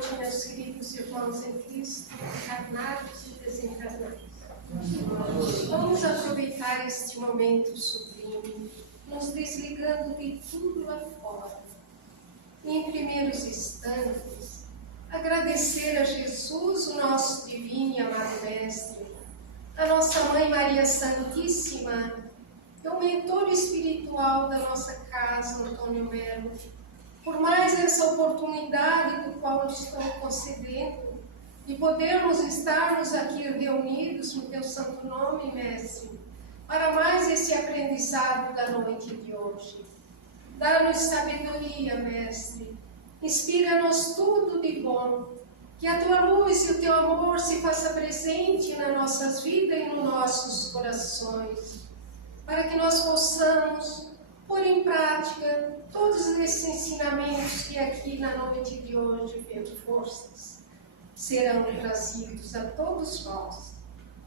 noite, meus queridos irmãos em Cristo, encarnados e desencarnados. Vamos aproveitar este momento sublime, nos desligando de tudo lá fora. E, em primeiros instantes, agradecer a Jesus, o nosso divino e amado Mestre, a nossa Mãe Maria Santíssima, e o mentor espiritual da nossa casa, Antônio Melo, por mais essa oportunidade do qual nos estão concedendo, de podermos estarmos aqui reunidos no Teu Santo Nome, Mestre, para mais esse aprendizado da noite de hoje. Dá-nos sabedoria, Mestre, inspira-nos tudo de bom, que a Tua luz e o Teu amor se faça presente nas nossas vidas e nos nossos corações, para que nós possamos pôr em prática todos esses ensinamentos que aqui na noite de hoje, vendo forças, serão trazidos a todos nós.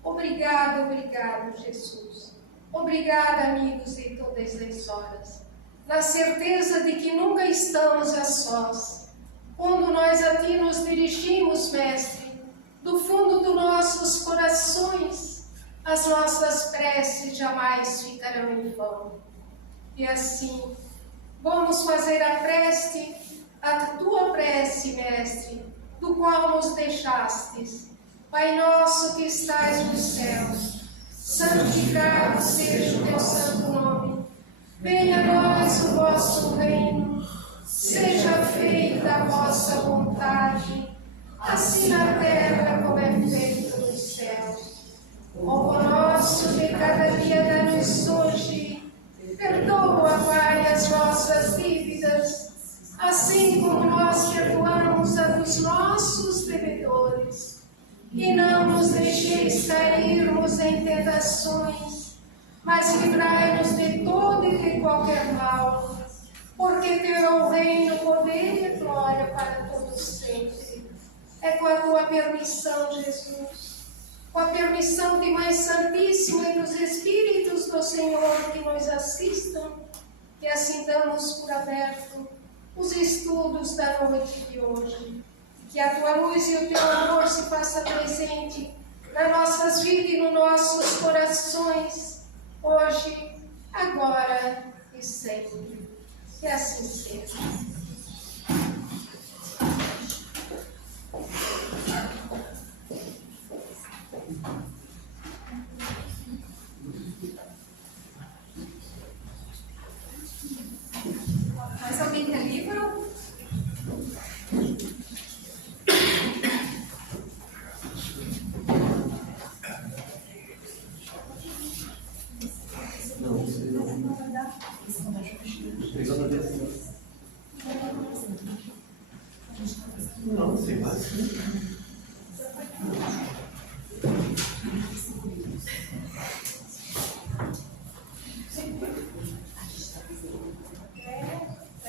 Obrigado, obrigado, Jesus. Obrigada, amigos, em todas as horas, na certeza de que nunca estamos a sós. Quando nós a Ti nos dirigimos, Mestre, do fundo dos nossos corações, as nossas preces jamais ficarão em vão. E assim, vamos fazer a prece, a Tua prece, Mestre, do qual nos deixastes. Pai nosso que estais nos céus, santificado seja o Teu santo nome. Venha a nós o vosso reino, seja feita a vossa vontade, assim na terra como é feito nos céus. O pão nosso de cada dia dá-nos hoje, perdoa, Pai, as nossas dívidas, assim como nós perdoamos a dos nossos devedores. E não nos deixeis cairmos em tentações, mas livrai-nos de todo e de qualquer mal, porque Teu é o reino, o poder e a glória para todos sempre. É com a Tua permissão, Jesus, com a permissão de Mãe Santíssima e dos Espíritos do Senhor que nos assistam, que assim damos por aberto os estudos da noite de hoje. Que a Tua luz e o Teu amor se faça presente nas nossas vidas e nos nossos corações, hoje, agora e sempre. Que assim seja. Mais alguém quer livro? Não, sei mais.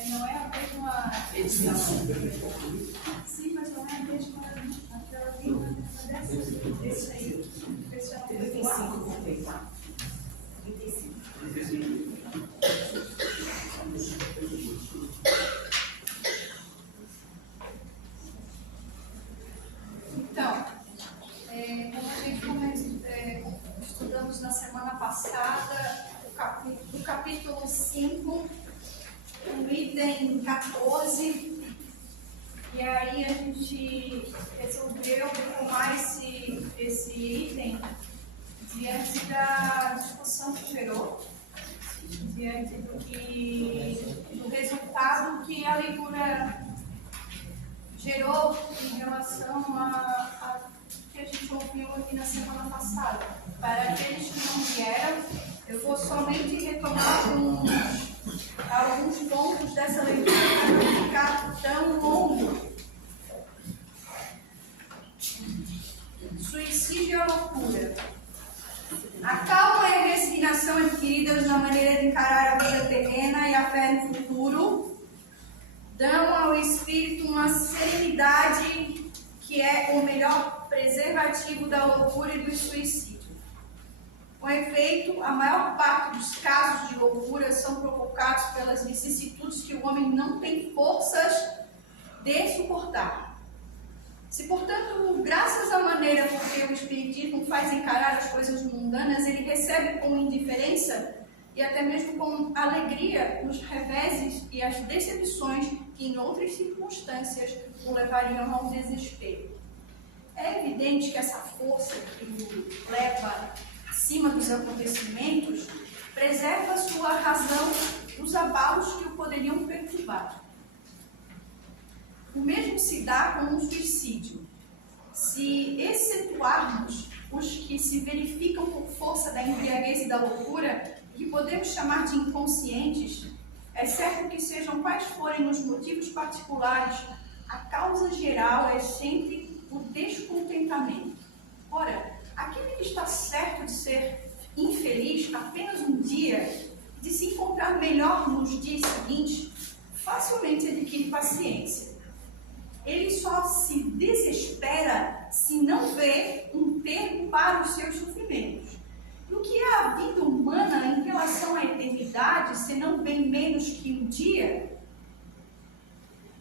Não é a mesma edição. Sim, mas não é a mesma. Aquela linha dessa. Esse aí. Esse é o 35. 35. Então, como a gente estudamos na semana passada, o capítulo 5, o item 14, e aí a gente resolveu retomar esse item diante da discussão que gerou, diante do resultado que a leitura gerou em relação a que a gente ouviu aqui na semana passada. Para aqueles que não vieram, eu vou somente retomar alguns pontos dessa leitura para não ficar tão longo. Suicídio é loucura. A calma e a resignação adquiridas na maneira de encarar a vida terrena e a fé no futuro dão ao espírito uma serenidade que é o melhor preservativo da loucura e do suicídio. Com efeito, a maior parte dos casos de loucura são provocados pelas vicissitudes que o homem não tem forças de suportar. Se, portanto, graças à maneira com que o Espiritismo faz encarar as coisas mundanas, ele recebe com indiferença e até mesmo com alegria os reveses e as decepções que em outras circunstâncias o levariam ao desespero. É evidente que essa força que o leva acima dos acontecimentos preserva sua razão dos abalos que o poderiam perturbar. O mesmo se dá com o suicídio. Se excetuarmos os que se verificam por força da embriaguez e da loucura, que podemos chamar de inconscientes, é certo que sejam quais forem os motivos particulares, a causa geral é sempre o descontentamento. Ora, aquele que está certo de ser infeliz apenas um dia, de se encontrar melhor nos dias seguintes, facilmente adquire paciência. Ele só se desespera se não vê um termo para os seus sofrimentos. E o que é a vida humana em relação à eternidade, senão bem menos que um dia?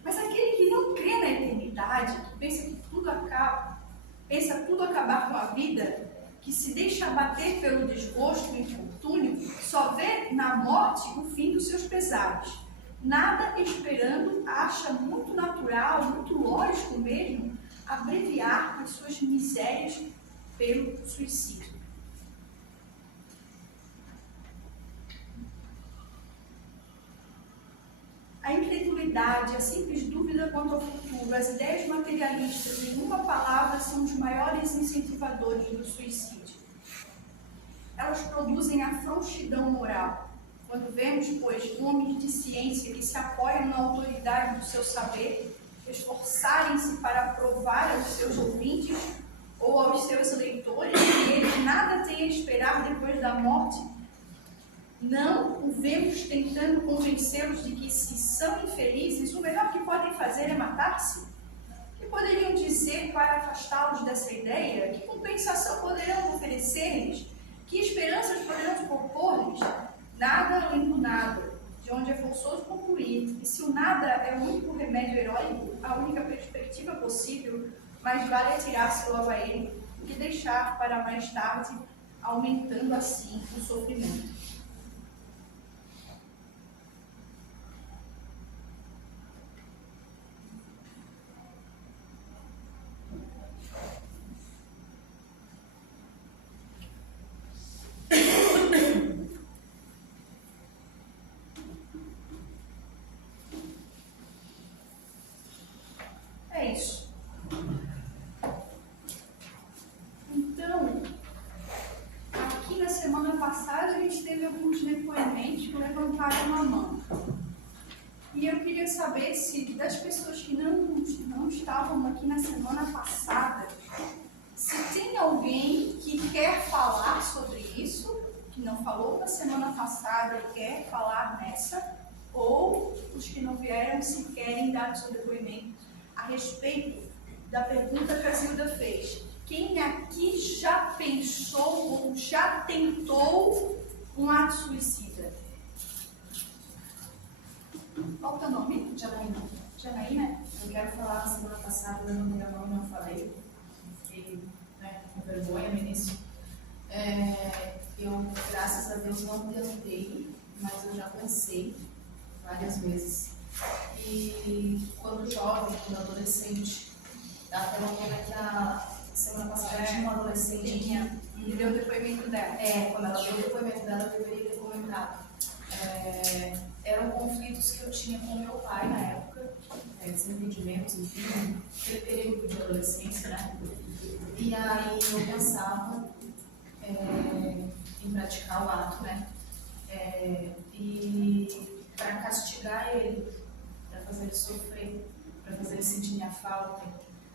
Mas aquele que não crê na eternidade, que pensa que tudo acaba, pensa tudo acabar com a vida, que se deixa abater pelo desgosto e infortúnio, só vê na morte o fim dos seus pesares. Nada esperando, acha muito natural, muito lógico mesmo, abreviar as suas misérias pelo suicídio. A incredulidade, a simples dúvida quanto ao futuro, as ideias materialistas, em uma palavra, são os maiores incentivadores do suicídio. Elas produzem a frouxidão moral. Quando vemos, pois, homens de ciência que se apoiam na autoridade do seu saber, esforçarem-se para provar aos seus ouvintes ou aos seus leitores que eles nada têm a esperar depois da morte, não o vemos tentando convencê-los de que, se são infelizes, o melhor que podem fazer é matar-se? O que poderiam dizer para afastá-los dessa ideia? Que compensação poderão oferecer-lhes? Que esperanças poderão propor-lhes? Nada além do nada, de onde é forçoso concluir. E se o nada é o único remédio heróico, a única perspectiva possível, mais vale atirar-se logo a ele do que deixar para mais tarde, aumentando assim o sofrimento. É isso. Então, aqui na semana passada a gente teve alguns depoimentos que levantaram a mão. E eu queria saber se das pessoas que não estavam aqui na semana passada, se tem alguém que quer falar sobre isso, que não falou na semana passada e quer falar nessa, ou os que não vieram se querem dar o seu depoimento a respeito da pergunta que a Zilda fez. Quem aqui já pensou ou já tentou um ato suicida? Qual é o teu nome? Janaína. Janaína? Eu quero falar, na semana passada eu levantei a mão e não falei. Fiquei com vergonha no início. Eu, graças a Deus, não tentei, mas eu já pensei várias vezes. E quando jovem, quando adolescente, até uma pena que a semana passada tinha uma adolescente E deu o depoimento dela. quando ela deu o depoimento dela, eu deveria ter comentado. Eram conflitos que eu tinha com meu pai na época, desentendimentos, enfim, aquele período de adolescência, né? E aí eu pensava em praticar o ato, né? E para castigar ele, para fazer ele sofrer, para fazer ele sentir minha falta.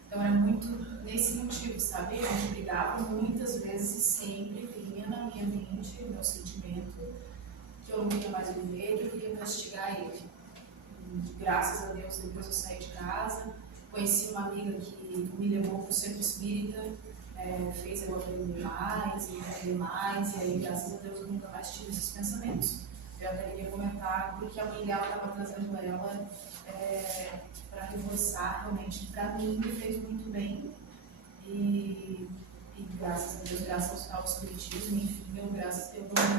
Então era muito nesse motivo, sabe? A gente brigava muitas vezes e sempre vinha na minha mente o meu sentimento que eu não queria mais viver, que eu queria castigar ele. Graças a Deus, depois eu saí de casa, conheci uma amiga que me levou para o centro espírita, fez eu aprender mais, e aí graças a Deus eu nunca mais tive esses pensamentos. Eu até queria comentar porque a mãe dela estava trazendo ela para reforçar, realmente, para mim, me fez muito bem. E graças a Deus, graças ao espiritismo, enfim, eu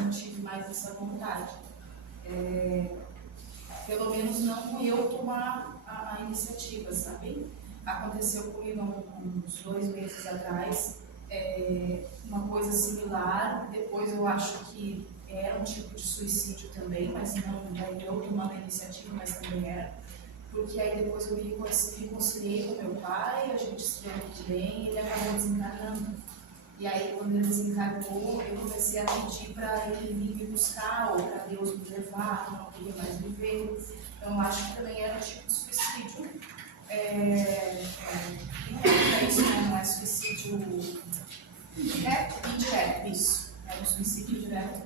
não tive mais essa vontade. Pelo menos não eu tomar a iniciativa, sabe? Aconteceu comigo uns 2 meses atrás, uma coisa similar. Depois eu acho que era um tipo de suicídio também, mas não eu tomando a iniciativa, mas também era. Porque aí depois eu me reconciliei com meu pai, a gente se deu muito bem, e ele acabou desencarnando. E aí quando ele desencarnou, eu comecei a pedir para ele vir me buscar, ou para Deus me levar, que eu não queria mais viver. Então eu acho que também era um tipo de suicídio. Não é isso, né? Não é suicídio indireto, isso. É um suicídio direto.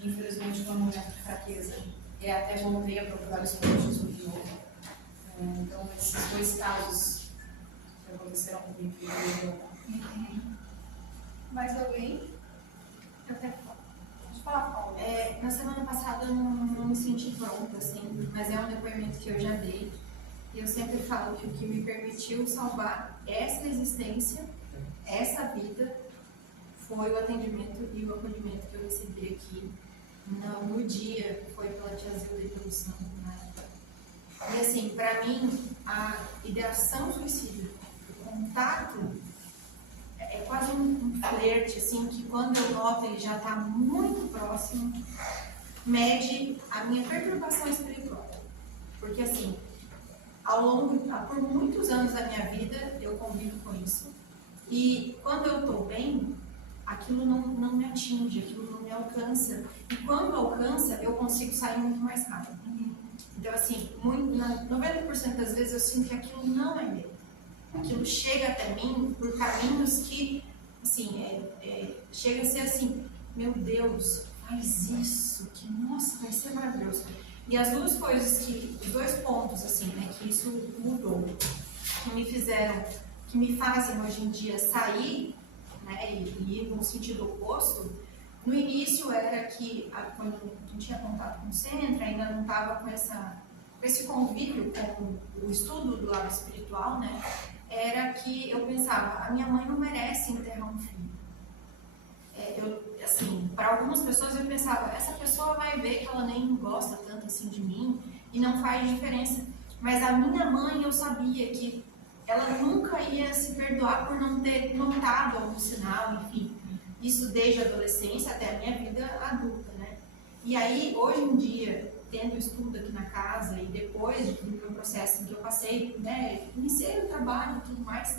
Infelizmente foi um momento de fraqueza. E até voltei a procurar o espiritismo de novo. Então, esses 2 casos que aconteceram comigo. Mais alguém? Pode falar, Paulo. Na semana passada eu não me senti pronta, assim, mas é um depoimento que eu já dei. E eu sempre falo que o que me permitiu salvar essa existência, essa vida, foi o atendimento e o acolhimento que eu recebi aqui no dia que foi pela tia Zilda e pelo Santo, né? E assim, para mim, a ideação suicida, o contato, é quase um flerte, assim, que quando eu noto ele já está muito próximo, mede a minha perturbação espiritual. Porque assim, por muitos anos da minha vida, eu convivo com isso. E quando eu estou bem, aquilo não me atinge, aquilo não me alcança. E quando alcança, eu consigo sair muito mais rápido. Então, assim, 90% das vezes eu sinto que aquilo não é meu. Aquilo chega até mim por caminhos que, assim, chega a ser assim, meu Deus, faz isso, que nossa, vai ser maravilhoso. E as 2 coisas os 2 pontos, assim, né, que isso mudou, que me fazem hoje em dia sair, né, e ir no sentido oposto. No início era que, quando eu tinha contato com o centro, ainda não estava com esse convívio com o estudo do lado espiritual, né? Era que eu pensava, a minha mãe não merece enterrar um filho. Assim, para algumas pessoas eu pensava, essa pessoa vai ver que ela nem gosta tanto assim de mim e não faz diferença. Mas a minha mãe, eu sabia que ela nunca ia se perdoar por não ter notado algum sinal, enfim. Isso desde a adolescência até a minha vida adulta, né? E aí, hoje em dia, tendo estudo aqui na casa e depois do meu processo que eu passei, né, iniciei o trabalho e tudo mais,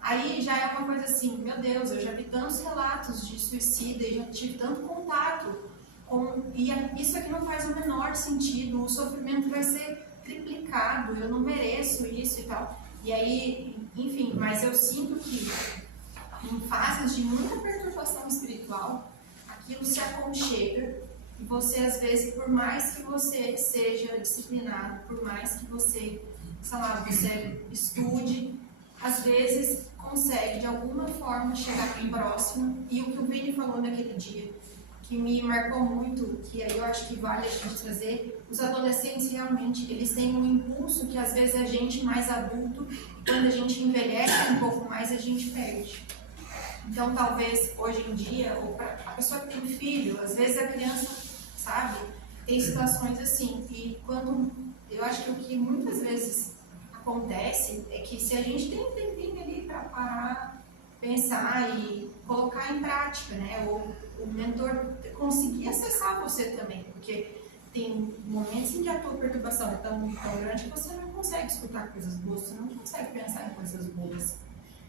aí já é uma coisa assim, meu Deus, eu já vi tantos relatos de suicídio e já tive tanto contato e isso aqui não faz o menor sentido, o sofrimento vai ser triplicado, eu não mereço isso e tal. E aí, enfim, mas eu sinto que em fases de muita perturbação espiritual, aquilo se aconchega e você, às vezes, por mais que você seja disciplinado, por mais que você, sei lá, você estude, às vezes consegue, de alguma forma, chegar bem próximo. E o que o Vini falou naquele dia, que me marcou muito, que aí eu acho que vale a gente trazer, os adolescentes realmente, eles têm um impulso que, às vezes, a gente mais adulto, quando a gente envelhece um pouco mais, a gente perde. Então, talvez, hoje em dia, a pessoa que tem filho, às vezes a criança, sabe, tem situações assim. E quando, eu acho que o que muitas vezes acontece é que se a gente tem um tempinho ali para parar, pensar e colocar em prática, né, ou o mentor conseguir acessar você também, porque tem momentos em que a tua perturbação é tão grande que você não consegue escutar coisas boas, você não consegue pensar em coisas boas.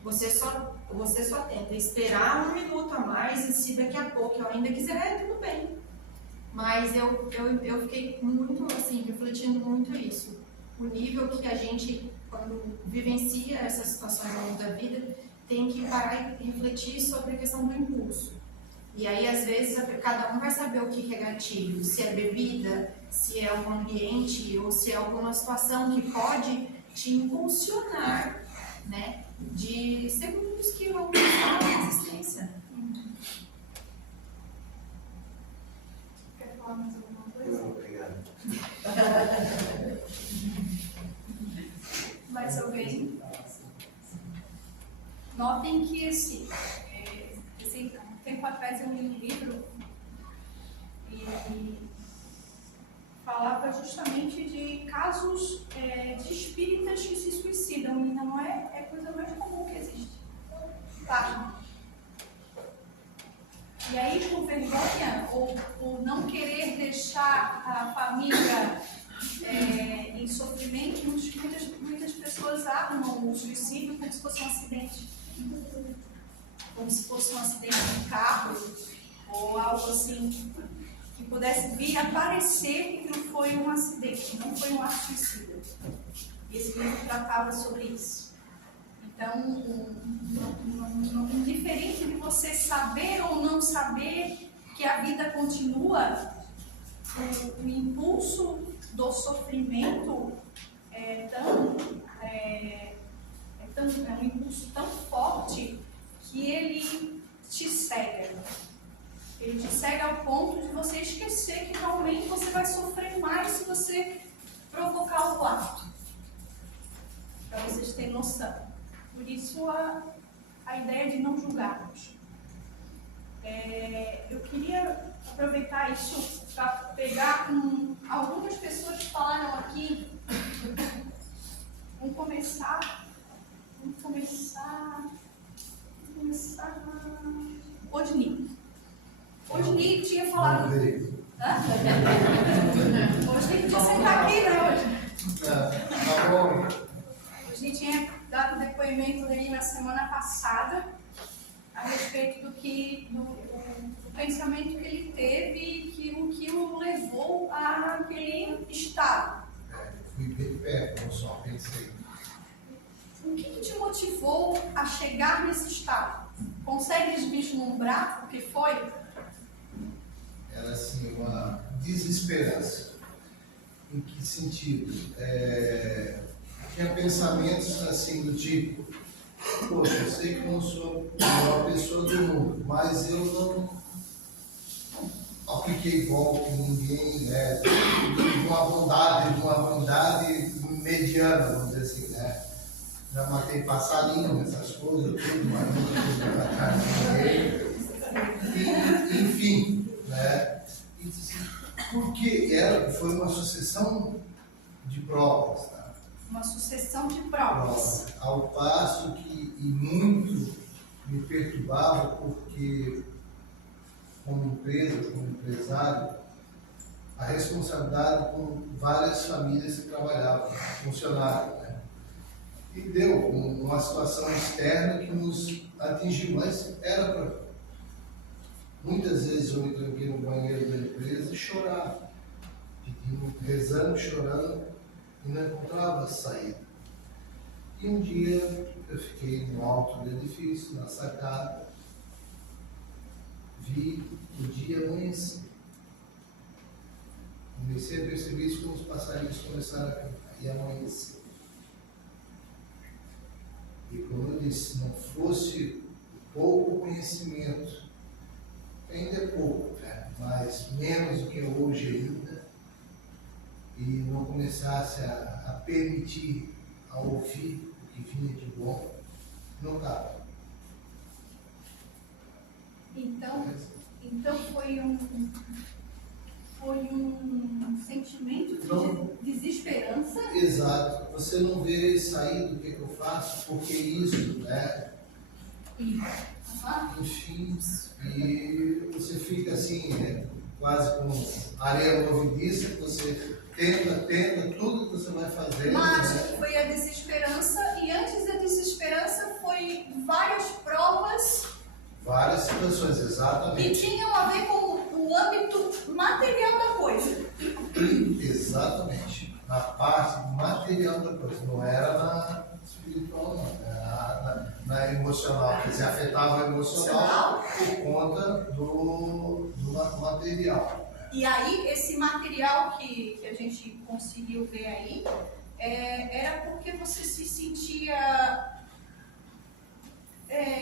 Você só tenta esperar 1 minuto a mais e se daqui a pouco eu ainda quiser, tudo bem. Mas eu fiquei muito, assim, refletindo muito isso. O nível que a gente, quando vivencia essas situações ao longo da vida, tem que parar e refletir sobre a questão do impulso. E aí, às vezes, cada um vai saber o que é gatilho, se é bebida, se é um ambiente ou se é alguma situação que pode te impulsionar, né, de segundos que vão mudar a existência. Quer falar mais alguma coisa? Obrigado. Mais alguém? Notem que esse tempo atrás eu li um livro e falava justamente de casos de espíritas que se suicidam, e não é a coisa mais comum que existe. Tá? E aí, por vergonha ou por não querer deixar a família em sofrimento, muitas pessoas armam o suicídio como se fosse um acidente. Como se fosse um acidente de carro ou algo assim, que pudesse vir a parecer que não foi um acidente, não foi um ato suicida. Esse livro tratava sobre isso. Então, indiferente de você saber ou não saber que a vida continua, o impulso do sofrimento é um impulso tão forte que ele te cega. Ele te cega ao ponto de você esquecer que realmente você vai sofrer mais se você provocar o ato. Para vocês terem noção. Por isso a ideia de não julgarmos. Eu queria aproveitar isso para pegar algumas pessoas que falaram aqui. Vamos começar. Odni tinha falado. Odni podia sentar aqui, né, hoje? Tá bom. Odni tinha dado depoimento aí na semana passada a respeito do pensamento que ele teve e o que o levou àquele estado. Fui bem perto, eu só pensei. O que te motivou a chegar nesse estado? Consegues vislumbrar o que foi? Era assim, uma desesperança. Em que sentido? Tinha pensamentos assim do tipo, poxa, eu sei que eu não sou a melhor pessoa do mundo, mas eu não apliquei golpe em ninguém, né? De uma bondade mediana, vamos dizer assim, né? Já matei passarinho, essas coisas, tudo, mas não atrás de ninguém. Enfim, né? Porque foi uma sucessão de provas, tá? Uma sucessão de provas. Ao passo que muito me perturbava, porque como empresa, como empresário, a responsabilidade com várias famílias que trabalhavam, funcionários, né? E deu uma situação externa que nos atingiu, mas era para... Muitas vezes eu me tranquei no banheiro da empresa e chorava, pedindo, rezando, chorando, e não encontrava saída. E um dia eu fiquei no alto do edifício, na sacada, vi o dia amanhecer. Comecei a perceber isso quando os passarinhos começaram a cantar, e amanhecer. E como eu disse, se não fosse pouco conhecimento, ainda é pouco, né? Mas menos do que hoje ainda, e não começasse a permitir, a ouvir o que vinha de bom, não dava. Então foi um sentimento de desesperança. Exato. Você não vê sair do que eu faço, porque isso, né? Enfim, e você fica assim, quase com areia movediça, que você tenta tudo que você vai fazer. Mas foi a desesperança, e antes da desesperança foi várias provas. Várias situações, exatamente. Que tinham a ver com o âmbito material da coisa. Exatamente. Na parte material da coisa. Não era na espiritual, não. Era na emocional. Que se afetava o emocional por conta do material. E aí, esse material que a gente conseguiu ver aí, era porque você se sentia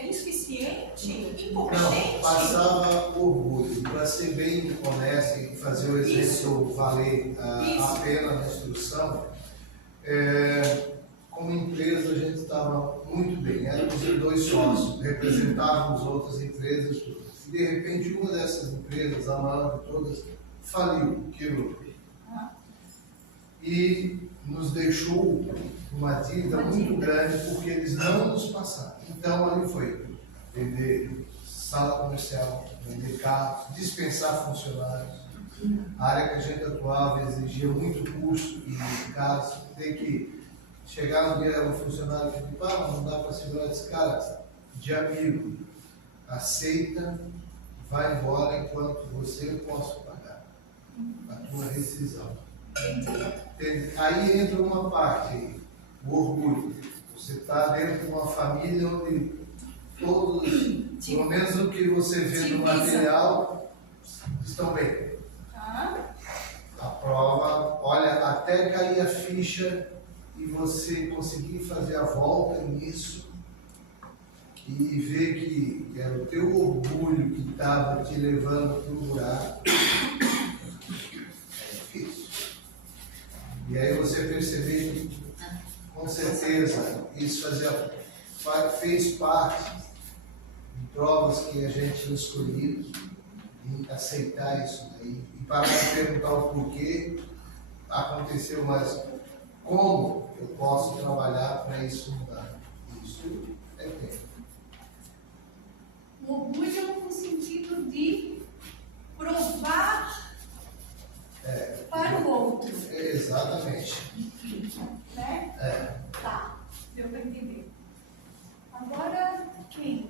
insuficiente, Não, incompetente? passava orgulho. Para ser bem honesto e fazer o exemplo valer a pena na instrução, como empresa a gente estava muito bem. Éramos dois sócios, representávamos outras empresas. E de repente uma dessas empresas, a maior de todas, faliu, quebrou. E nos deixou uma dívida muito grande porque eles não nos passaram. Então ali foi vender sala comercial, vender carros, dispensar funcionários. A área que a gente atuava exigia muito custo e caso ter que chegar um dia um funcionário que disse, não dá para segurar esse cara de amigo, aceita, vai embora enquanto você possa pagar a tua rescisão. Aí entra uma parte, o orgulho. Você está dentro de uma família onde todos, pelo menos o que você vê no material, estão bem. A prova, olha, até cair a ficha e você conseguir fazer a volta nisso e ver que era o teu orgulho que estava te levando para o buraco. É difícil. E aí você perceber que, com certeza, isso fez parte de provas que a gente escolheu em aceitar isso daí. E para de perguntar o porquê aconteceu, mas como eu posso trabalhar para isso mudar? Isso é tempo. O orgulho no sentido de provar para o outro. Exatamente. Né? Tá, deu para entender. Agora, quem?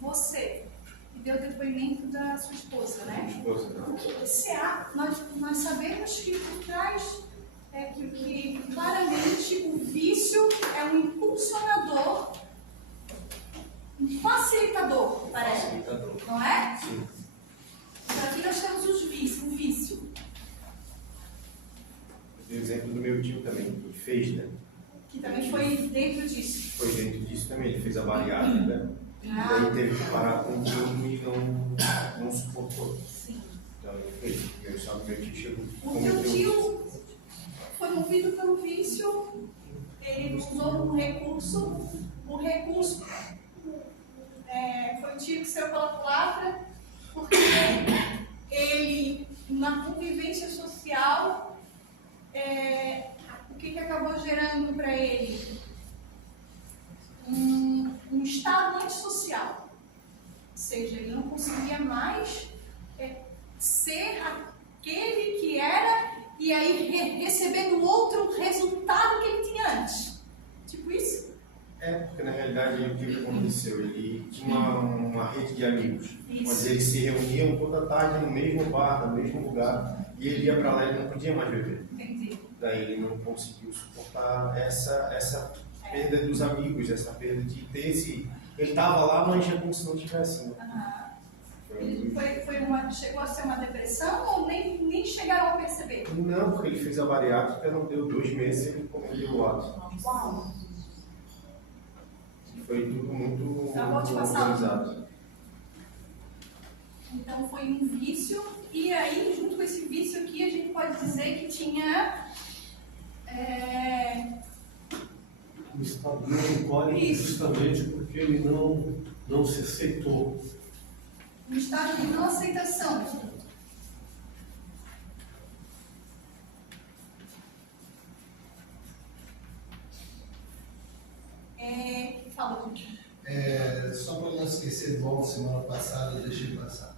Você, que deu depoimento da sua esposa, né? O que você acha? Nós sabemos que por trás que claramente o vício é um impulsionador, um facilitador para ela, não é? Sim. Então aqui nós temos o vício. Tem o exemplo do meu tio também, que fez, né? Que também foi dentro disso. Foi dentro disso também, ele fez a bariátrica, e daí teve que parar com tudo e não suportou. Sim. Então ele fez. E eu sabe, meu tio chegou. O teu tio foi movido pelo vício, ele usou um recurso, o recurso foi o tio que saiu pela culatra, porque ele, na convivência social, o que acabou gerando para ele? Um estado antissocial. Ou seja, ele não conseguia mais ser aquele que era e aí receber do outro resultado que ele tinha antes. Tipo isso? Porque na realidade o que aconteceu? Ele tinha uma rede de amigos, mas eles se reuniam toda tarde no mesmo bar, no mesmo lugar, e ele ia para lá e ele não podia mais beber. Entendi. Daí ele não conseguiu suportar essa perda dos amigos, essa perda de ter esse... Ele estava lá, mas já como se não tivesse. Né? Chegou a ser uma depressão ou nem chegaram a perceber? Não, porque ele fez a bariátrica, não deu 2 meses e ele cometeu o ato. Uau! Foi tudo muito vou te passar. organizado. Então foi um vício, e aí junto com esse vício aqui a gente pode dizer que tinha um estado melancólico justamente porque ele não se aceitou. um estado de não aceitação. Fala, Duque. Só para não esquecer do bom, semana passada eu deixei passar.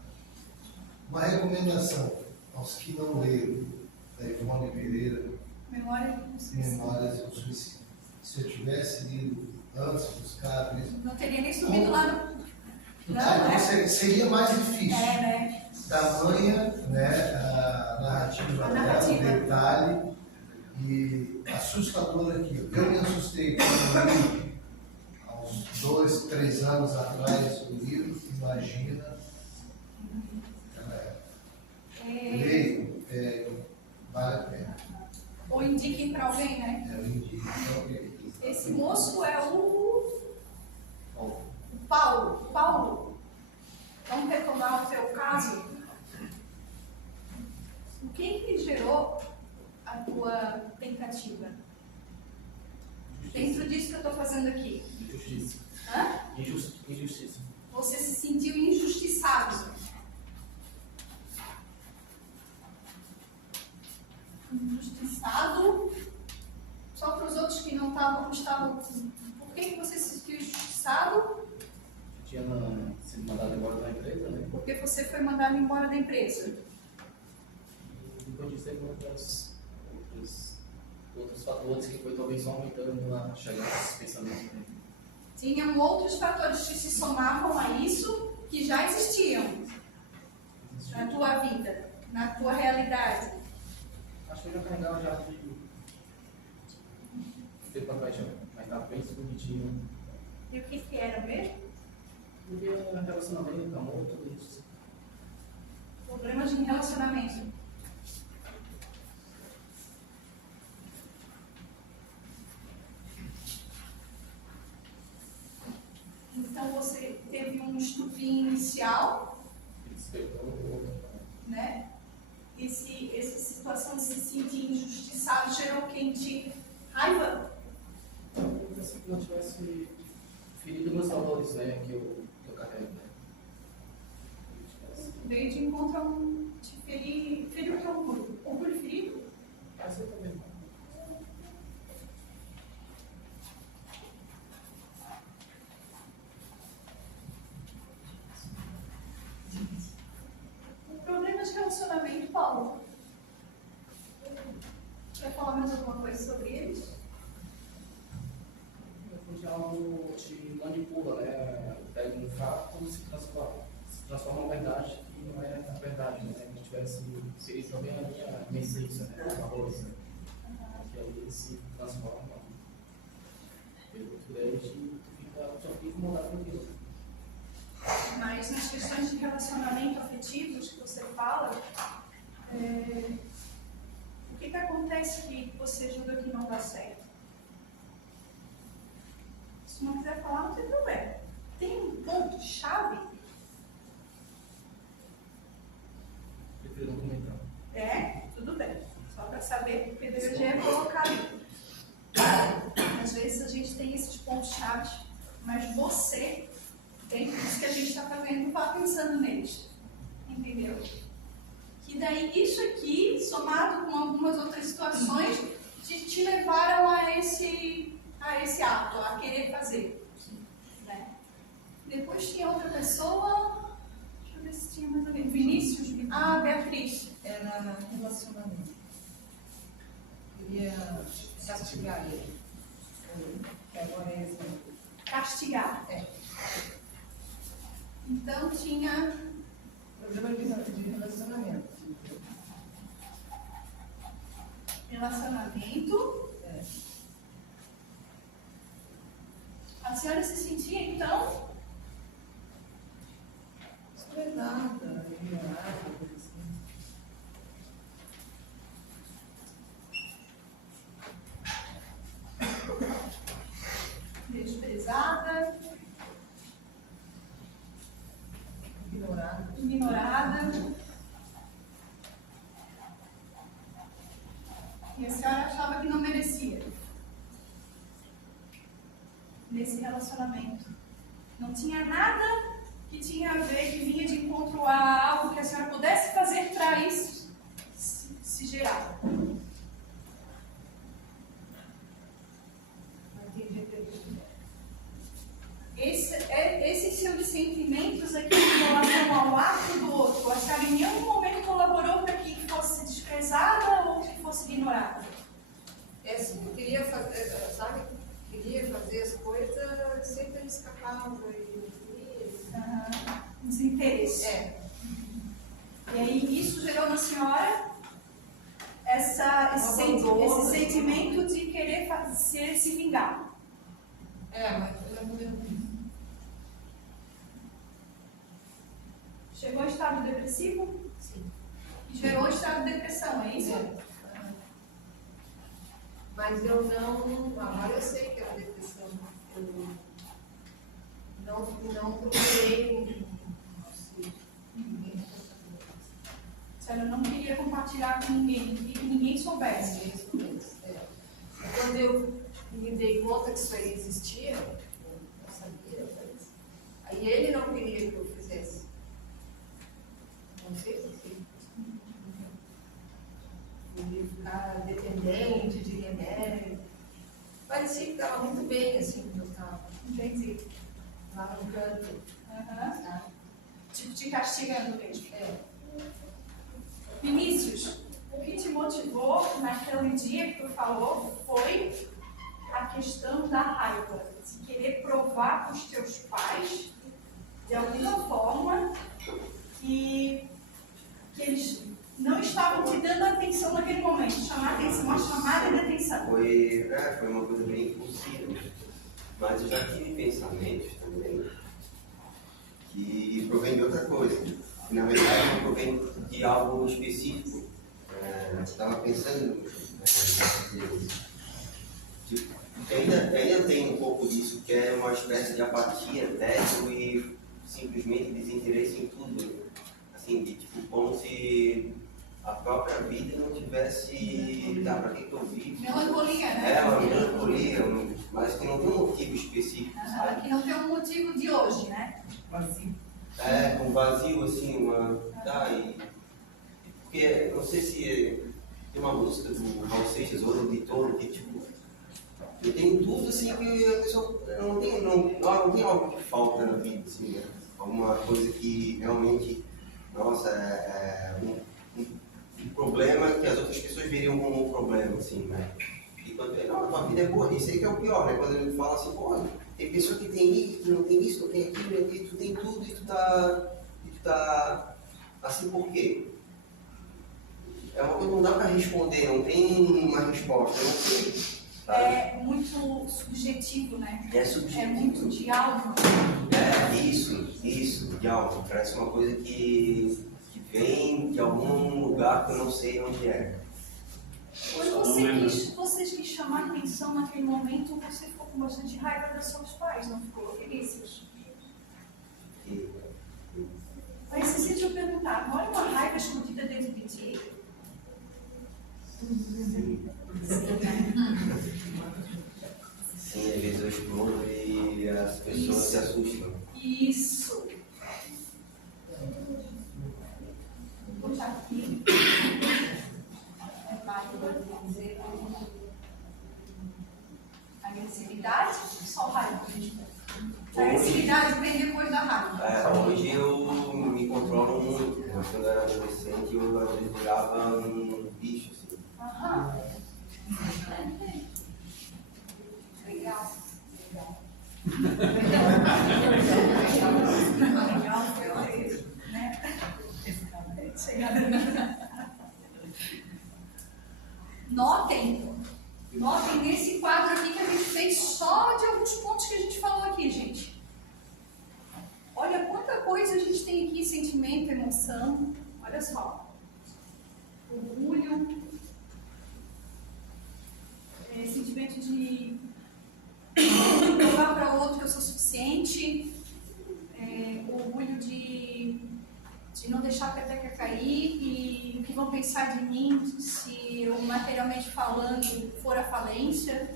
Uma recomendação aos que não leram, da Ivone Pereira, Memória do suicídio. Memórias do Suicídio. Se eu tivesse lido antes, buscado isso, Não teria nem subido lá no... Não, seria mais difícil. né? Tamanha, né, a narrativa dela, o detalhe e assustador aqui. Eu me assustei quando li, há uns 2, 3 anos atrás, o livro, imagina. Leio, vale a pena. Ou indiquem para alguém, né? Eu indico. Esse moço é o fazendo aqui? Injustiça. Hã? Injustiça. Você se sentiu injustiçado. Injustiçado. Só para os outros que não estavam. Por que você se sentiu injustiçado? Eu tinha sido mandado embora da empresa, né? Porque você foi mandado embora da empresa. E depois disso, teve outros fatores que foi talvez só aumentando a chegar a esses pensamentos. Né? Tinham outros fatores que se somavam a isso que já existiam na tua vida, na tua realidade. Acho que eu já carregava já de ter para trás já, mas estava bem bonitinho. E o que era mesmo? Porque relacionamento, amor, tudo isso. Problemas de relacionamento. Então você teve um estupim inicial, né? Essa situação de se sentir injustiçado gerou o que em ti? Raiva? Eu se não tivesse ferido meus valores, né, que eu carrego, né? Veio de encontro a te ferir o teu orgulho. Orgulho ferido? Mas eu também. Problemas de relacionamento, Paulo. Quer falar mais alguma coisa sobre eles? Porque algo te manipula, né? Pega um fato e se transforma em verdade que não é a verdade, né? Se tivesse ferido também a minha essência, né? Os valores, né? Que aí se transforma pelo outro grande e só fica incomodado com aquilo. Mas nas questões de relacionamento afetivos que você fala, o que acontece que você julga que não dá certo? Se não quiser falar, não tem problema. Tem um ponto-chave? Prefiro não comentar. Tudo bem. Só para saber, porque Deus já é colocado. Às vezes a gente tem esses pontos-chave, mas você, dentro disso que a gente está fazendo, vá pensando neles. Entendeu? Que daí isso aqui, somado com algumas outras situações, te levaram a esse ato, a querer fazer. Né? Depois tinha outra pessoa, deixa eu ver se tinha mais alguém. Vinícius? Beatriz. Era relacionamento. Queria castigar ele. Que agora é exemplo. Castigar. Então tinha Problema de relacionamento. relacionamento. A senhora se sentia então Desprezada, ignorada, coisa assim. desprezada, Ignorada. ignorada. E a senhora achava que não merecia nesse relacionamento. Não tinha nada que tinha a ver, que vinha de encontro a algo que a senhora pudesse fazer para isso se gerar. Esses seus sentimentos aqui em relação ao ato do outro, a senhora em nenhum momento colaborou para que fosse desprezada ou que fosse ignorada? É assim, eu queria fazer, sabe? Queria fazer as coisas, sempre escapava e Desinteresse. E aí isso gerou na senhora esse sentimento de querer se vingar. mas eu Chegou ao estado depressivo? Sim. E gerou o estado de depressão, é isso? Mas eu não. Agora eu sei que era depressão. Eu não procurei. A senhora não queria compartilhar com ninguém, não queria que ninguém soubesse. Quando eu me dei conta que isso aí existia, não sabia, mas... Aí ele não queria que eu fizesse. Não sei por quê. Ele ficar dependente de remédio. Parecia que estava muito bem assim quando eu estava. Entendi. Lá no canto. Sabe? Tipo, te castigando mesmo. É. Vinícius, o que te motivou naquele dia que tu falou foi a questão da raiva. De querer provar para os teus pais, de alguma forma, que eles não estavam te dando atenção naquele momento. Chamar atenção, uma chamada de atenção. Foi uma coisa bem impossível. Mas eu já tive pensamentos também que provém de outra coisa. Que, na verdade, não provém de algo específico. Eu estava pensando tipo, ainda tem um pouco disso, que é uma espécie de apatia, tédio e simplesmente desinteresse em tudo. Assim, de, tipo, como se a própria vida não tivesse... Tá, para que eu vivo? Melancolia, né? É, uma melancolia, mas que não tem um motivo específico, sabe? Que não tem um motivo de hoje, né? Vazio. É, com vazio, assim, porque, não sei se tem uma música do Raul Seixas, ou do Toro, que, tipo, eu tenho tudo, assim, que a pessoa não tem algo que falta na vida, assim, né? Alguma coisa que realmente, nossa, é um problema que as outras pessoas veriam como um problema, assim, né? E quando não, a tua vida é boa, isso aí que é o pior, né? Quando ele fala assim, pô, tem pessoa que tem isso, que não tem isso, não tem aquilo, e tu tem tudo, e tu tá assim por quê? É uma coisa que não dá para responder, não tem uma resposta, eu não sei. Sabe? É muito subjetivo, né? É subjetivo. É muito de algo. É, isso, de algo. Parece uma coisa que vem de algum lugar que eu não sei onde é. Quando você quis chamar atenção naquele momento, você ficou com bastante raiva dos seus pais, não ficou, Vinícius? Mas se eu perguntar, não é uma raiva escondida dentro de ti? Sim, às vezes eu explodo e as pessoas se assustam. Isso. Vou puxar aqui. Agressividade, só raiva. A agressividade vem depois da raiva. Hoje eu me controlo muito, mas quando eu era adolescente eu às vezes virava um bicho, assim. Aham. Legal. Notem nesse quadro aqui que a gente fez só de alguns pontos que a gente falou aqui, gente. Olha quanta coisa a gente tem aqui, sentimento, emoção. Olha só. Orgulho. Sentimento de provar para o outro que eu sou suficiente. Orgulho de não deixar a peteca cair e o que vão pensar de mim se eu, materialmente falando, for à falência,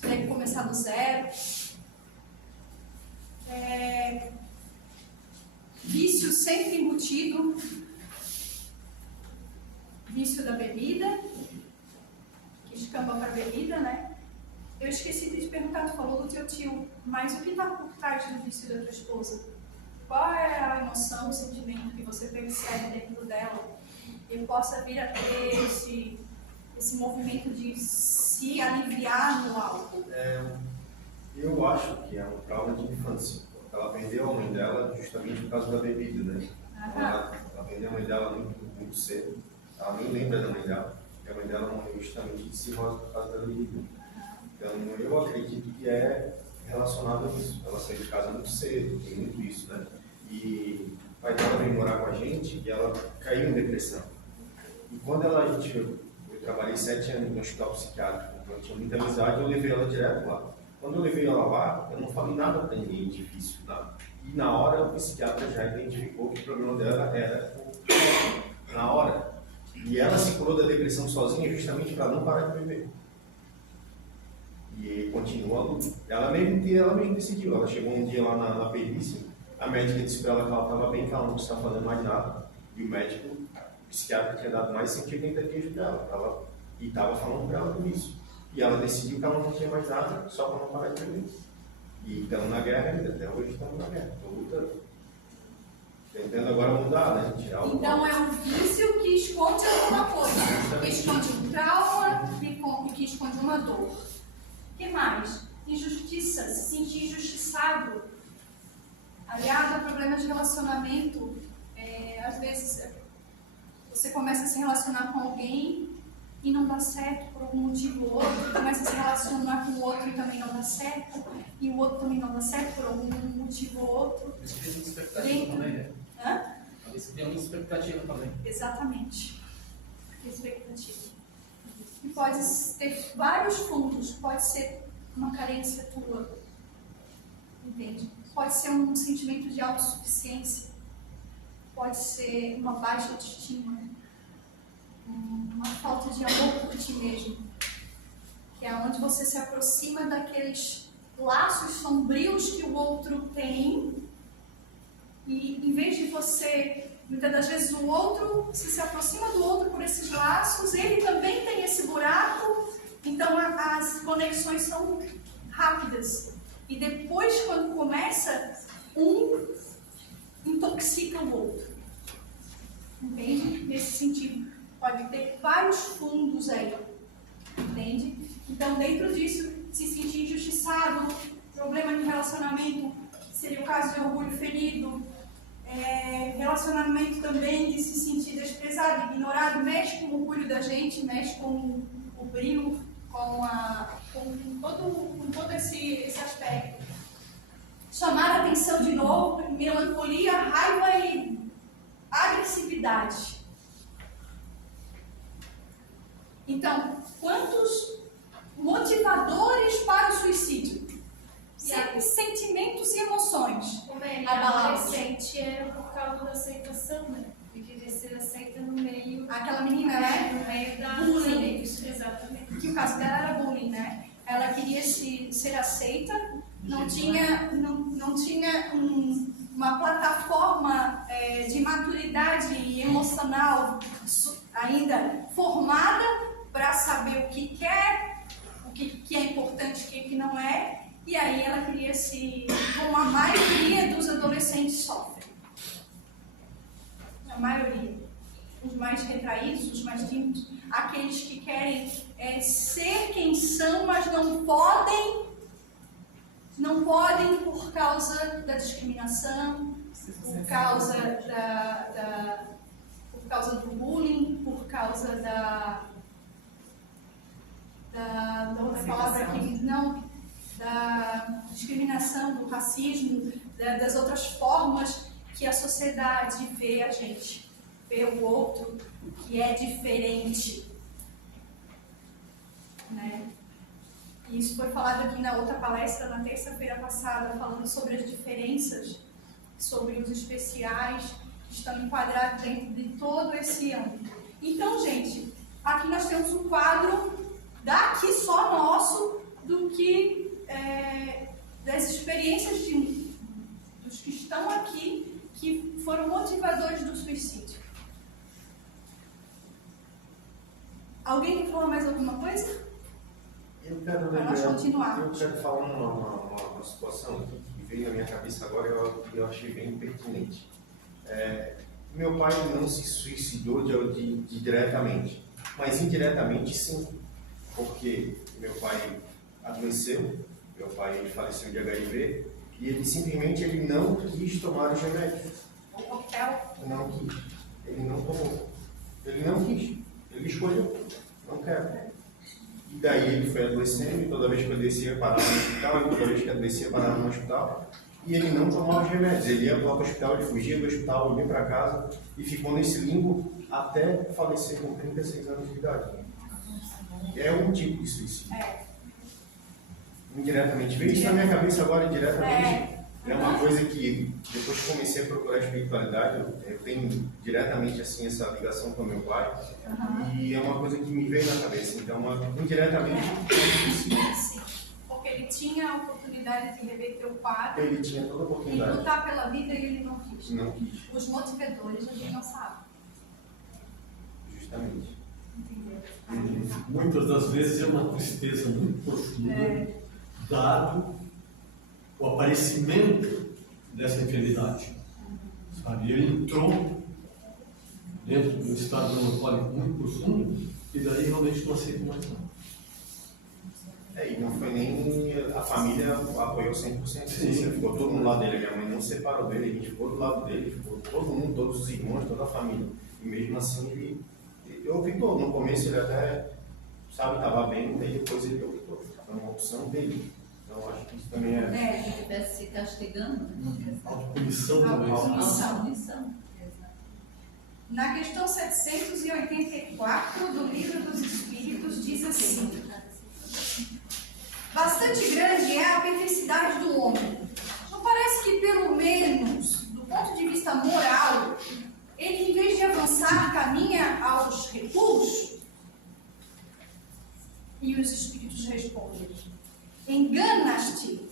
ter que começar do zero. Vício sempre embutido, vício da bebida, que escamba para a bebida, né? Eu esqueci de te perguntar, tu falou do teu tio, mas o que está por trás do vício da tua esposa? Qual é a emoção, o sentimento que você percebe dentro dela e possa vir a ter esse movimento de se aliviar no álcool? Eu acho que é um trauma de infância. Ela perdeu a mãe dela justamente por causa da bebida, né? Ela perdeu a mãe dela muito cedo. Ela nem lembra da mãe dela. E a mãe dela morreu justamente de cirrose por causa da bebida. Então, eu acredito que é relacionado a isso. Ela saiu de casa muito cedo, tem muito isso, né? E o pai dela veio morar com a gente e ela caiu em depressão. E quando eu trabalhei 7 anos no hospital psiquiátrico, então eu tinha muita amizade, eu levei ela direto lá. Quando eu levei ela lá, eu não falei nada para ninguém difícil, tá? E na hora o psiquiatra já identificou que o problema dela era na hora. E ela se curou da depressão sozinha justamente para não parar de beber. E continua a luta. Ela mesmo decidiu. Ela chegou um dia lá na perícia, a médica disse para ela que ela estava bem, que ela não precisava fazer mais nada. E o médico, o psiquiatra, tinha dado mais 180 dias para ela. E estava falando para ela com isso. E ela decidiu que ela não tinha mais nada, só para não parar de beber. E estamos na guerra ainda, até hoje estamos na guerra. Estou lutando. Tentando agora mudar, né? Tirar o Então é um vício que esconde alguma coisa, que esconde um trauma, que esconde uma dor. O que mais? Injustiça, se sentir injustiçado. Aliado a problemas de relacionamento, às vezes você começa a se relacionar com alguém e não dá certo por algum motivo ou outro, começa a se relacionar com o outro e também não dá certo, e o outro também não dá certo por algum motivo ou outro. Isso cria uma expectativa também, né? Hã? Isso cria uma expectativa também. Exatamente. Expectativa. E pode ter vários fundos, pode ser uma carência tua, entende? Pode ser um sentimento de autossuficiência, pode ser uma baixa autoestima, uma falta de amor por ti mesmo, que é onde você se aproxima daqueles laços sombrios que o outro tem, e em vez de você, muitas das vezes o outro, você se aproxima do outro por esses laços, ele também tem esse buraco, então as conexões são rápidas. E depois, quando começa, um intoxica o outro. Entende? Nesse sentido. Pode ter vários fundos aí. Entende? Então, dentro disso, se sentir injustiçado, problema de relacionamento, seria o caso de orgulho ferido, relacionamento também de se sentir desprezado, ignorado, mexe com o orgulho da gente, mexe com o brilho, com todo esse aspecto. Chamar a atenção de novo, melancolia, raiva e agressividade. Então, quantos motivadores para o suicídio? Sempre sentimentos e emoções. Como ele é abalados. adolescente, era por causa da aceitação, né? De querer ser aceita no meio. Aquela menina, né? No meio da bullying. Exatamente. Que o caso dela era bullying, né? Ela queria ser aceita, não tinha uma plataforma de maturidade emocional ainda formada para saber o que quer, o que é importante, o que não é. E aí ela queria como a maioria dos adolescentes sofrem. A maioria. Os mais retraídos, os mais tímidos, aqueles que querem ser quem são, mas não podem por causa da discriminação, por causa do bullying, por causa da outra palavra aqui, não, da discriminação, do racismo, das outras formas que a sociedade vê a gente, vê o outro, que é diferente, né? E isso foi falado aqui na outra palestra, na terça-feira passada, falando sobre as diferenças, sobre os especiais que estão enquadrados dentro de todo esse âmbito. Então, gente, aqui nós temos um quadro daqui só nosso do que das experiências dos que estão aqui, que foram motivadores do suicídio. Alguém quer falar mais alguma coisa? Eu quero falar uma situação que veio na minha cabeça agora e eu achei bem pertinente. Meu pai não se suicidou diretamente, mas indiretamente sim, porque meu pai adoeceu, meu pai faleceu de HIV e ele simplesmente não quis tomar os remédios. Não quis. Ele não tomou. Ele não quis. Ele escolheu. Não quero. E daí ele foi adoecendo e toda vez que eu descia parava no hospital, e toda vez que eu descia parava no hospital, e ele não tomava os remédios. Ele ia para o hospital, ele fugia do hospital, ia para casa e ficou nesse limbo até falecer com 36 anos de idade. É um tipo de suicídio. Indiretamente. Veio isso na minha cabeça agora, indiretamente. É uma coisa que, depois que comecei a procurar espiritualidade, eu tenho diretamente assim essa ligação com meu pai. E é uma coisa que me veio na cabeça. Então, indiretamente, é suicídio. porque ele tinha a oportunidade de reverter o quadro Ele tinha toda a e oportunidade. lutar pela vida e ele não quis. Não quis, Os motivadores a gente não sabe. justamente. Entendeu? Muitas das vezes é uma tristeza muito profunda, dado o aparecimento dessa enfermidade. Sabe? Ele entrou dentro de um estado melancólico muito profundo e daí realmente não aceita mais nada. E não foi nem a família apoiou 100%. Sim. Ficou todo mundo do lado dele. Minha mãe não separou dele, a gente ficou do lado dele, ficou todo mundo, todos os irmãos, toda a família. E mesmo assim, ele optou. No começo ele até, sabe, estava bem, e depois ele optou. Foi uma opção dele. Então acho que isso também é. Se estivesse se castigando, né? Autopunição também. Autopunição. Na questão 784 do Livro dos Espíritos diz assim: bastante grande é a perversidade do homem. Não parece que, pelo menos, do ponto de vista moral, ele, em vez de avançar, caminha aos recuos? E os espíritos respondem: enganas-te.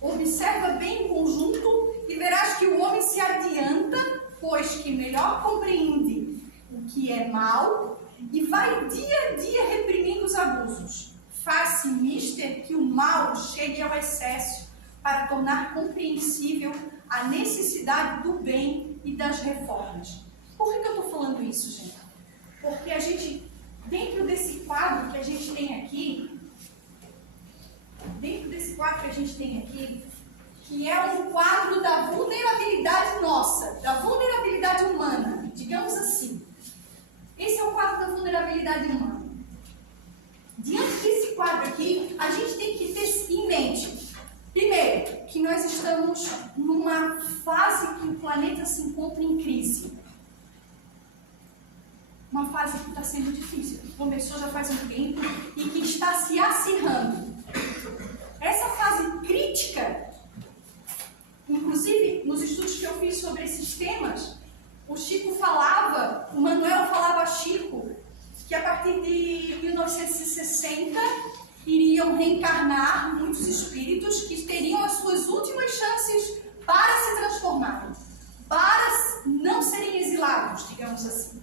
Observa bem em conjunto e verás que o homem se adianta, pois que melhor compreende o que é mal e vai dia a dia reprimindo os abusos. Faz-se mister que o mal chegue ao excesso para tornar compreensível a necessidade do bem e das reformas. Por que eu estou falando isso, gente? Porque a gente, dentro desse quadro que a gente tem aqui, que é um quadro da vulnerabilidade nossa, da vulnerabilidade humana, digamos assim. Esse é o quadro da vulnerabilidade humana. Diante desse quadro aqui, a gente tem que ter em mente, primeiro, que nós estamos numa fase que o planeta se encontra em crise. Uma fase que está sendo difícil, que começou já faz um tempo e que está se acirrando. Essa fase crítica, inclusive nos estudos que eu fiz sobre esses temas, o Manuel falava a Chico, que a partir de 1960 iriam reencarnar muitos espíritos que teriam as suas últimas chances para se transformarem, para não serem exilados, digamos assim.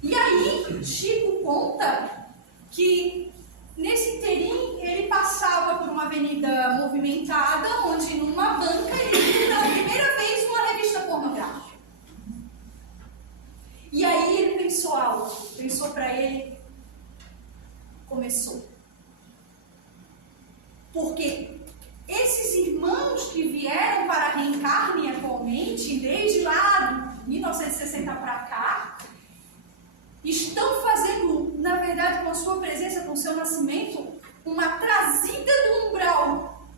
E aí, Chico conta que nesse interim ele passava por uma avenida movimentada, onde numa banca ele viu pela primeira vez uma revista pornográfica. E aí ele pensou algo, pensou para ele, começou. Porque esses irmãos que vieram para a reencarne atualmente, desde lá de 1960 para cá, estão fazendo, na verdade, com a sua presença, com o seu nascimento, uma trazida do umbral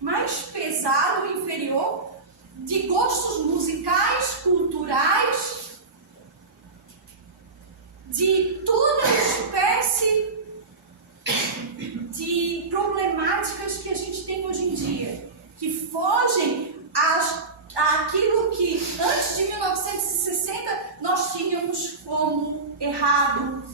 mais pesado e inferior de gostos musicais, culturais, de toda espécie de problemáticas que a gente tem hoje em dia, que fogem àquilo que antes de 1960 nós tínhamos como errado,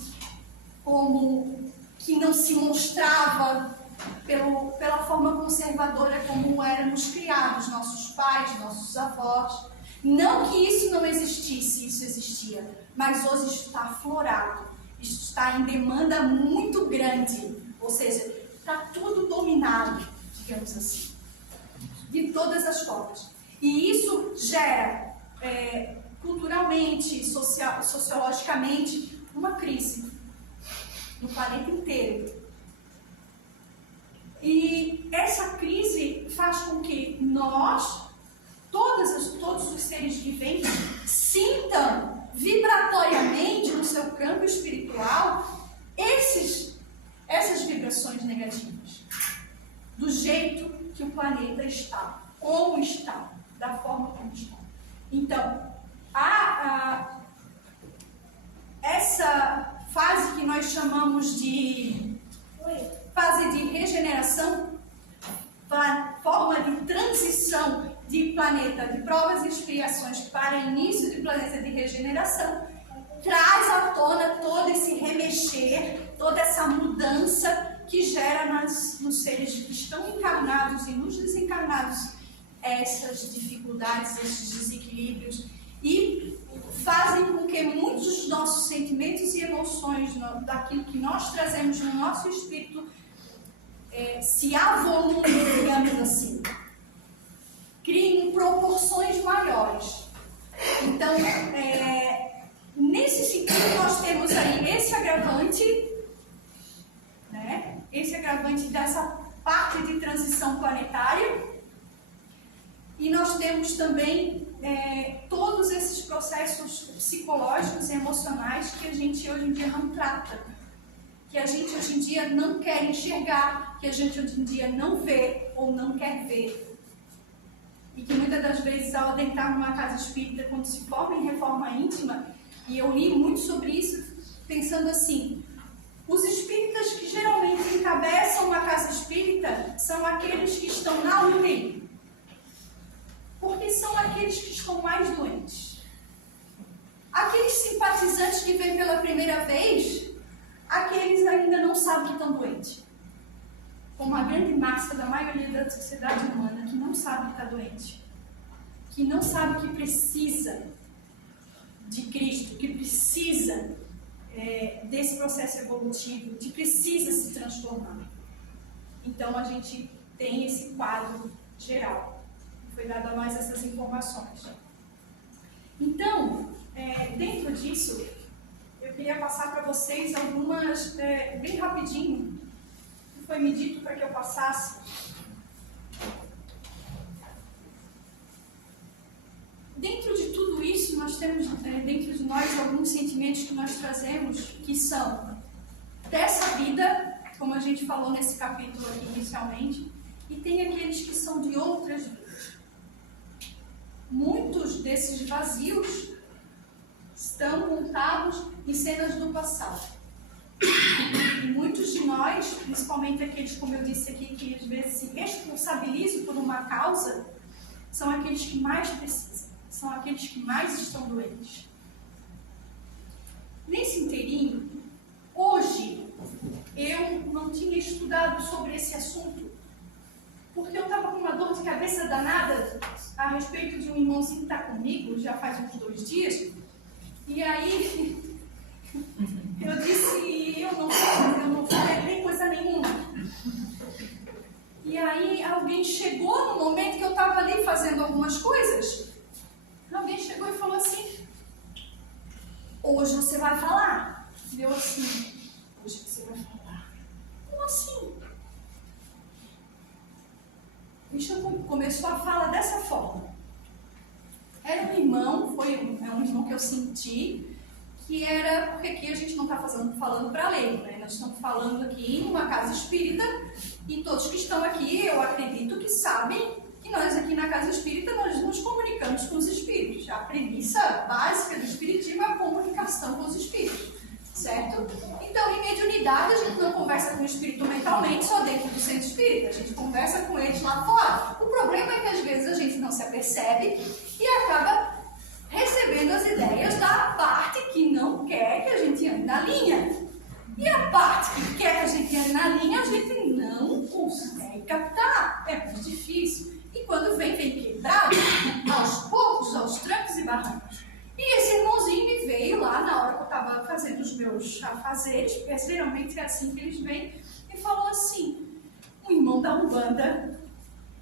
como que não se mostrava pela forma conservadora como éramos criados, nossos pais, nossos avós. Não que isso não existisse, isso existia, mas hoje está aflorado, está em demanda muito grande, ou seja, está tudo dominado, digamos assim, de todas as formas. E isso gera, culturalmente, sociologicamente, uma crise no planeta inteiro. E essa crise faz com que nós, todos os seres viventes, sintam vibratoriamente no seu campo espiritual essas vibrações negativas. Do jeito que o planeta está, como está, da forma como está. Então, essa fase que nós chamamos de fase de regeneração, forma de transição de planeta de provas e expiações para início de planeta de regeneração, traz à tona todo esse remexer, toda essa mudança que gera nos seres que estão encarnados e nos desencarnados essas dificuldades, esses desequilíbrios, e fazem com que muitos dos nossos sentimentos e emoções, daquilo que nós trazemos no nosso espírito, se avolumem, digamos assim, criem proporções maiores. Então, nesse sentido, nós temos aí esse agravante, né? Esse agravante dessa parte de transição planetária, e nós temos também todos esses processos psicológicos e emocionais que a gente hoje em dia não trata, que a gente hoje em dia não quer enxergar, que a gente hoje em dia não vê ou não quer ver. E que muitas das vezes, ao adentrar numa casa espírita, quando se forma em reforma íntima, e eu li muito sobre isso, pensando assim, os espíritas que geralmente encabeçam uma casa espírita são aqueles que estão na UTI, porque são aqueles que estão mais doentes. Aqueles simpatizantes que vêm pela primeira vez, aqueles ainda não sabem que estão doentes. Como a grande massa da maioria da sociedade humana que não sabe que está doente, que não sabe que precisa de Cristo, que precisa desse processo evolutivo, que precisa se transformar. Então a gente tem esse quadro geral. Foi dado a nós essas informações. Então, dentro disso, eu queria passar para vocês algumas, bem rapidinho, que foi me dito para que eu passasse. Dentro de tudo isso, nós temos dentro de nós alguns sentimentos que nós trazemos, que são dessa vida, como a gente falou nesse capítulo aqui inicialmente, e tem aqueles que são de outras vidas. Muitos desses vazios estão montados em cenas do passado. E muitos de nós, principalmente aqueles, como eu disse aqui, que às vezes se responsabilizam por uma causa, são aqueles que mais precisam, são aqueles que mais estão doentes. Nesse inteirinho, hoje, eu não tinha estudado sobre esse assunto, porque eu estava com uma dor de cabeça danada a respeito de um irmãozinho que está comigo, já faz uns 2 dias, e aí eu disse, eu não vou ler coisa nenhuma. E aí alguém chegou no momento que eu estava ali fazendo algumas coisas, alguém chegou e falou assim, hoje você vai falar? Deu assim, hoje você vai falar? Como assim? Bicho começou a falar dessa forma. Era um irmão, é um irmão que eu senti, que era, porque aqui a gente não está falando para leigo, né? Nós estamos falando aqui em uma casa espírita, e todos que estão aqui, eu acredito que sabem que nós aqui na casa espírita, nós nos comunicamos com os espíritos. A premissa básica do espiritismo é a comunicação com os espíritos. Certo? Então, em mediunidade, a gente não conversa com o espírito mentalmente só dentro do centro espírita, a gente conversa com eles lá fora. O problema é que às vezes a gente não se apercebe e acaba recebendo as ideias da parte que não quer que a gente ande na linha. E a parte que quer que a gente ande na linha, a gente não consegue captar. É muito difícil. E quando vem quebrado, aos poucos, aos trancos e barrancos. E esse irmãozinho me veio lá na hora que eu estava fazendo os meus afazeres, porque geralmente é assim que eles vêm, e falou assim, um irmão da Umbanda,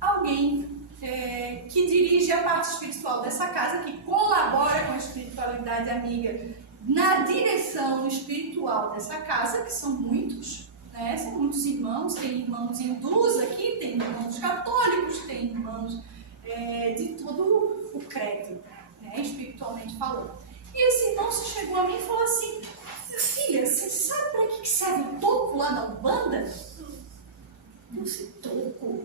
alguém que dirige a parte espiritual dessa casa, que colabora com a espiritualidade amiga na direção espiritual dessa casa, que são muitos, né? São muitos irmãos, tem irmãos hindus aqui, tem irmãos católicos, tem irmãos de todo o credo. Espiritualmente falando. E esse irmão se chegou a mim e falou assim, filha, você sabe para que serve o toco lá na Umbanda? Eu disse, toco?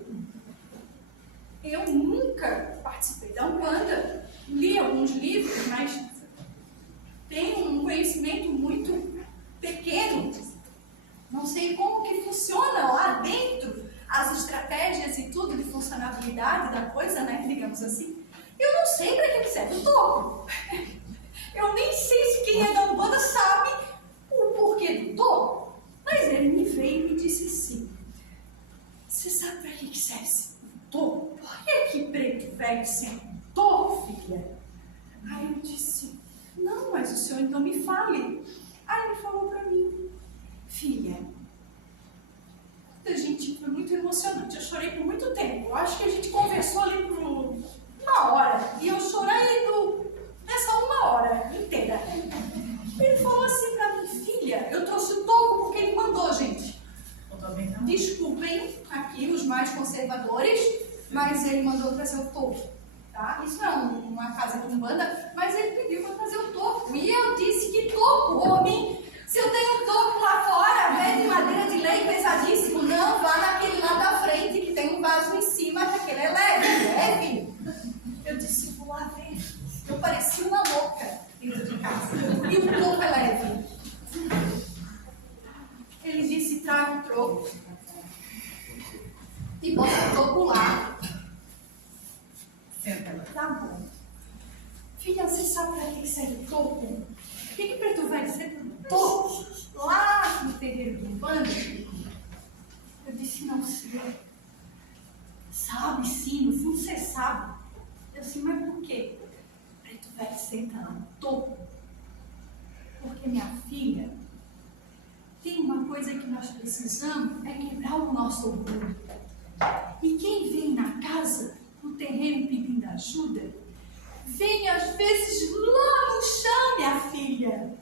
Eu nunca participei da Umbanda, li alguns livros, mas tenho um conhecimento muito pequeno. Não sei como que funciona lá dentro as estratégias e tudo de funcionabilidade da coisa, né, digamos assim. Eu não sei para que serve o toco. Eu nem sei se quem é da Umbanda sabe o porquê do toco. Mas ele me veio e me disse assim, sentou, filha? Aí eu disse, não, mas o senhor então me fale. Aí ele falou para mim, filha, a gente foi muito emocionante, eu chorei por muito tempo. Eu acho que a gente conversou ali por 1 hora, e eu chorei nessa 1 hora inteira. Ele falou assim para mim, filha, eu trouxe o toco porque ele mandou, gente. Desculpem aqui os mais conservadores, mas ele mandou trazer o toco, tá? Isso não é uma casa de umbanda, mas ele pediu para trazer o toco. E eu disse, que toco, homem? Se eu tenho um toco lá fora, velho, de madeira de lei, pesadíssimo, não, vá naquele lá da frente que tem um vaso em cima, que aquele é leve. Eu disse, vou lá ver. Eu parecia uma louca dentro de casa. E o toco é leve. Ele disse, traga o troco e bota o toco lá. Senta lá. Tá bom. Filha, você sabe para que serve o toco? O que Preto vai dizer para o toco lá no terreiro do bando? Eu disse, não sei. Sabe sim, no fundo você sabe. Eu disse, mas por quê? Preto Velho senta lá no topo. Porque minha filha, tem uma coisa que nós precisamos, é quebrar o nosso orgulho. E quem vem na casa, no terreno pedindo ajuda, vem às vezes lá no chão, minha filha.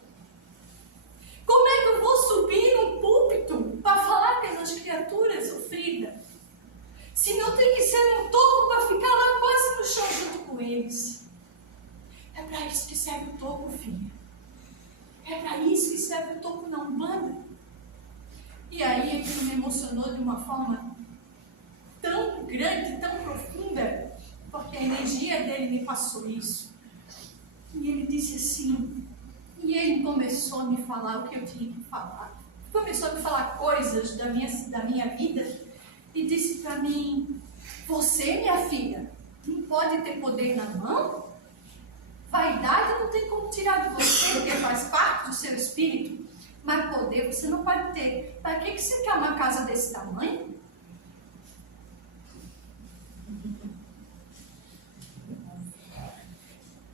Como é que eu vou subir num púlpito para falar pelas criaturas sofridas? Se não tem que ser um toco para ficar lá quase no chão junto com eles. É para isso que serve o toco, filha. É para isso que serve o toco na Umbanda. E aí aquilo me emocionou de uma forma tão grande, tão profunda, porque a energia dele me passou isso. E ele disse assim, e ele começou a me falar o que eu tinha que falar. Começou a me falar coisas da minha vida e disse para mim, você, minha filha, não pode ter poder na mão? Vaidade não tem como tirar de você, porque faz parte do seu espírito. Mas poder você não pode ter. Para que você quer uma casa desse tamanho?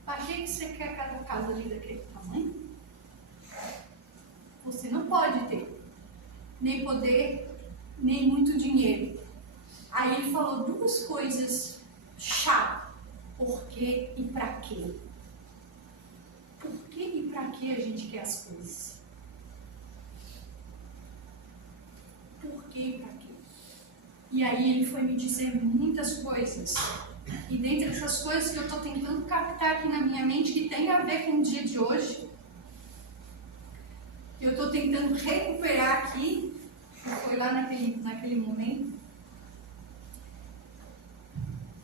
Para que você quer cada casa ali daquele tamanho? Você não pode ter nem poder, nem muito dinheiro. Aí ele falou 2 coisas chave. Por quê e para quê? Por que e para que a gente quer as coisas? Por que e para quê? E aí ele foi me dizer muitas coisas. E dentre essas coisas que eu estou tentando captar aqui na minha mente, que tem a ver com o dia de hoje, eu estou tentando recuperar aqui, foi lá naquele momento,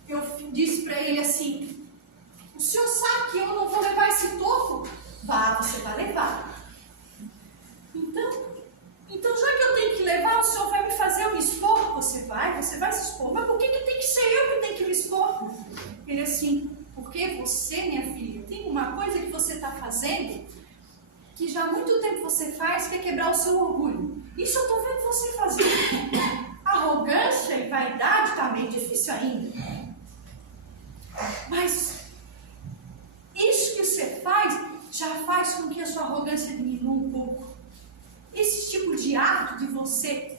eu disse para ele assim, o senhor sabe que eu não vou levar esse toco? Vá, você vai levar. Então já que eu tenho que levar, o senhor vai me fazer eu me expor? Você vai se expor. Mas por que tem que ser eu que tenho que me expor? Ele assim, porque você, minha filha, tem uma coisa que você está fazendo que já há muito tempo você faz, que é quebrar o seu orgulho. Isso eu estou vendo você fazer. Arrogância e vaidade está meio difícil ainda. Mas isso que você faz, já faz com que a sua arrogância diminua um pouco. Esse tipo de ato de você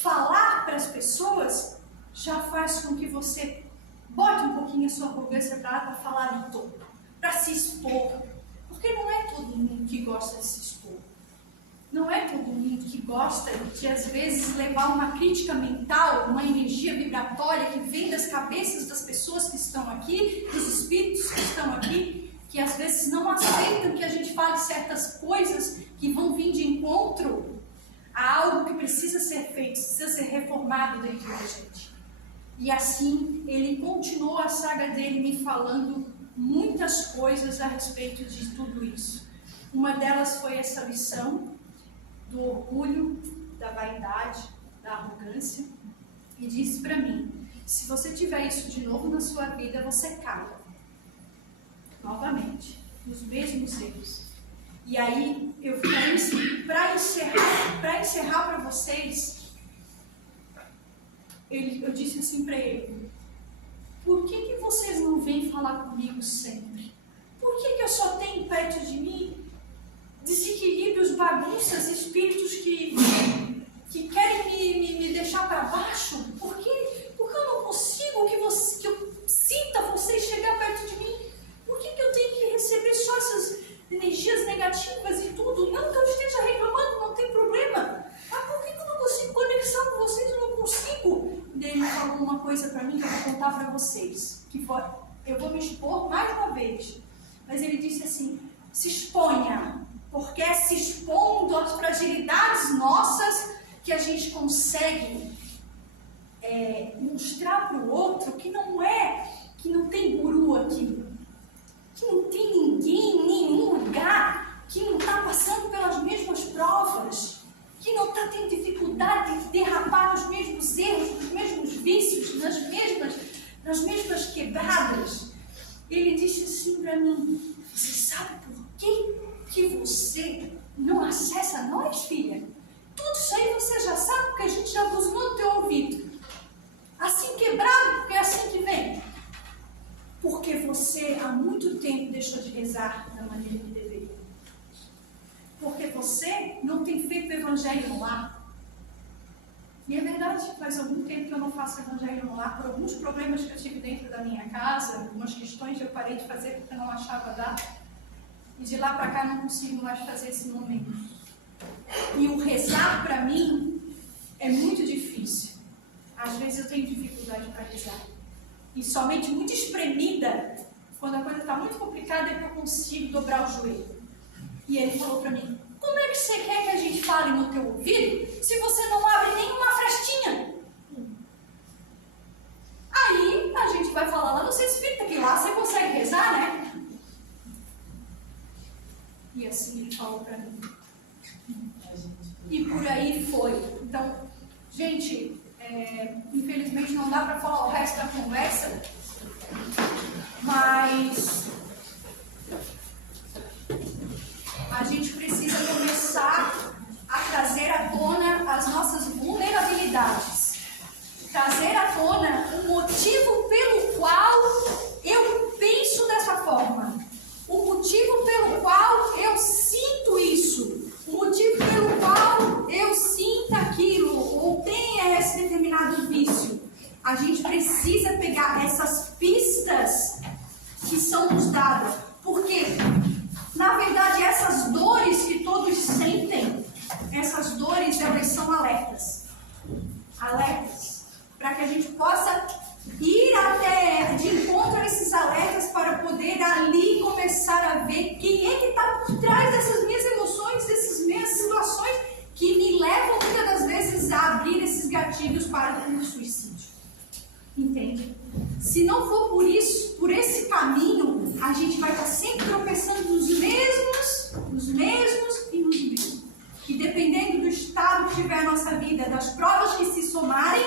falar para as pessoas, já faz com que você bote um pouquinho a sua arrogância para falar de todo, para se expor. Porque não é todo mundo que gosta de se expor. Não é todo mundo que gosta de, às vezes, levar uma crítica mental, uma energia vibratória que vem das cabeças das pessoas que estão aqui, dos espíritos que estão aqui, que às vezes não aceitam que a gente fale certas coisas que vão vir de encontro a algo que precisa ser feito, precisa ser reformado dentro da gente. E assim, ele continuou a saga dele me falando muitas coisas a respeito de tudo isso. Uma delas foi essa lição do orgulho, da vaidade, da arrogância, e disse para mim, se você tiver isso de novo na sua vida, você cai novamente, nos mesmos erros. E aí, para encerrar para vocês, eu disse assim para ele, por que vocês não vêm falar comigo sempre? Por que eu só tenho perto de mim desequilíbrios, bagunças, espíritos que querem me deixar para baixo? Por que eu não consigo que eu sinta vocês chegar perto de mim? Por que eu tenho que receber só essas energias negativas e tudo? Não que eu esteja reclamando, não tem problema. Mas por que eu não consigo conexão com vocês? Eu não consigo. E ele falou uma coisa para mim que eu vou contar para vocês. Eu vou me expor mais uma vez. Mas ele disse assim, se exponha, porque é se expondo às fragilidades nossas que a gente consegue mostrar para o outro que não tem guru aqui, que não tem ninguém em nenhum lugar que não está passando pelas mesmas provas, que não está tendo dificuldade de derrapar nos mesmos erros, nos mesmos vícios, nas mesmas quebradas. Ele disse assim para mim, você sabe por que você não acessa nós, filha? Tudo isso aí você já sabe, porque a gente já buzinou no teu ouvido. Assim quebrado, porque é assim que vem. Porque você há muito tempo deixou de rezar da maneira que deveria. Porque você não tem feito o evangelho no lar. E é verdade, faz algum tempo que eu não faço evangelho no lar, por alguns problemas que eu tive dentro da minha casa, algumas questões eu parei de fazer porque eu não achava data. E de lá para cá não consigo mais fazer esse momento. E o rezar para mim é muito difícil. Às vezes eu tenho dificuldade para rezar. E somente muito espremida, quando a coisa está muito complicada, é que eu consigo dobrar o joelho. E ele falou para mim, como é que você quer que a gente fale no teu ouvido se você não abre nenhuma frestinha? Aí a gente vai falar lá no centro espírita, que lá você consegue rezar, né? E assim ele falou para mim. E por aí foi. Então, gente, infelizmente não dá para falar o resto da conversa, mas a gente precisa começar a trazer à tona as nossas vulnerabilidades, trazer à tona o motivo pelo qual eu penso dessa forma, o motivo pelo qual eu sinto isso, o motivo pelo qual eu sinto aquilo, ou tenha esse determinado vício. A gente precisa pegar essas pistas que são nos dadas, porque, na verdade, essas dores que todos sentem, essas dores, elas são alertas. Alertas. Para que a gente possa ir até de encontro a esses alertas para poder ali começar a ver quem é que está por trás dessas minhas emoções, dessas minhas situações que me levam muitas das vezes a abrir esses gatilhos para o suicídio. Entende? Se não for por isso, por esse caminho, a gente vai estar sempre tropeçando nos mesmos e nos mesmos. E dependendo do estado que tiver a nossa vida, das provas que se somarem,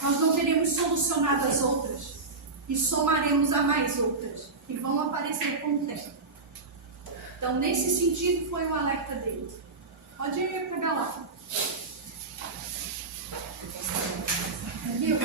nós não teremos solucionado as outras. E somaremos a mais outras, que vão aparecer com o tempo. Então, nesse sentido, foi o alerta dele. Pode ir pegar lá. Viu?